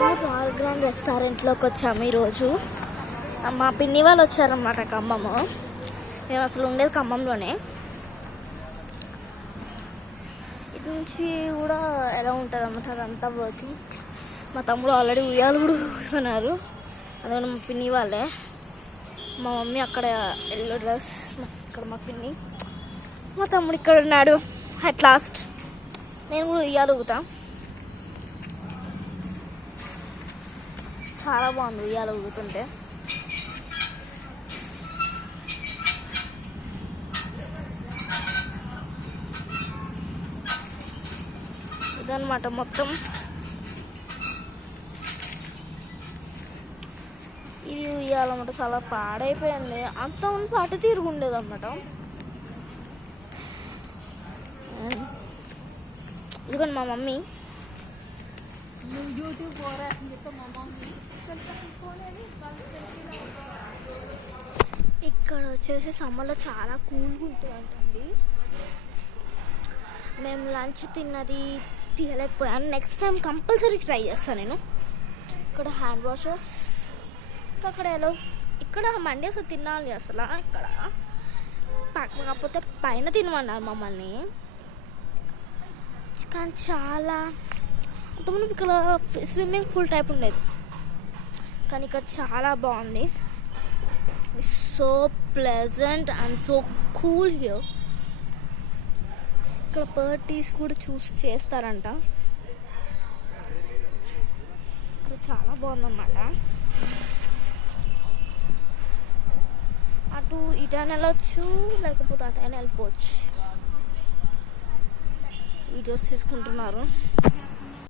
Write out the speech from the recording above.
మేము royal grand రెస్టారెంట్లోకి వచ్చాము ఈరోజు. మా పిన్ని వాళ్ళు వచ్చారన్నమాట ఖమ్మము. మేము అసలు ఉండేది ఖమ్మంలోనే. ఇటు నుంచి కూడా ఎలా ఉంటుంది అన్నమాట, అదంతా వర్కింగ్. మా తమ్ముడు ఆల్రెడీ ఉయ్యాలు కూడా కూర్చున్నారు, అందుకని మా పిన్ని వాళ్ళే. మా మమ్మీ అక్కడ ఎల్లో డ్రెస్, ఇక్కడ మా పిన్ని, మా తమ్ముడు ఇక్కడ ఉన్నాడు. అట్ లాస్ట్ నేను కూడా ఉయ్యాలు ఊగుతా. చాలా బాగుంది ఉయ్యాలు ఊగుతుంటే. ఇదన్నమాట మొత్తం. ఇది ఉయ్యాలన్నమాట, చాలా పాడైపోయింది. అంత ఉన్న పాట తిరుగుండేది అన్నమాట. ఇదిగోండి మా మమ్మీ. ఇక్కడ వచ్చేసి సమ్మర్లో చాలా కూల్గా ఉంటుంది అంటండి. మేము లంచ్ తిన్నది తీయలేకపోయాను. నెక్స్ట్ టైం కంపల్సరీ ట్రై చేస్తాను నేను. ఇక్కడ హ్యాండ్ వాషెస్, అక్కడ ఎలా ఇక్కడ మండి అసలు తినాలి అసలు. ఇక్కడ కాకపోతే పైన తినమన్నారు మమ్మల్ని, కానీ చాలా అంతకుముందు ఇక్కడ స్విమ్మింగ్ పూల్ టైప్ ఉండేది, కానీ ఇక్కడ చాలా బాగుంది. So pleasant and so cool here. ఇక్కడ పార్టీస్ కూడా చేస్తారంట. ఇక్కడ చాలా బాగుందన్నమాట. అటు ఇటైనా వెళ్ళొచ్చు, లేకపోతే అటైనా వెళ్ళిపోవచ్చు. వీడియోస్ తీసుకుంటున్నారు.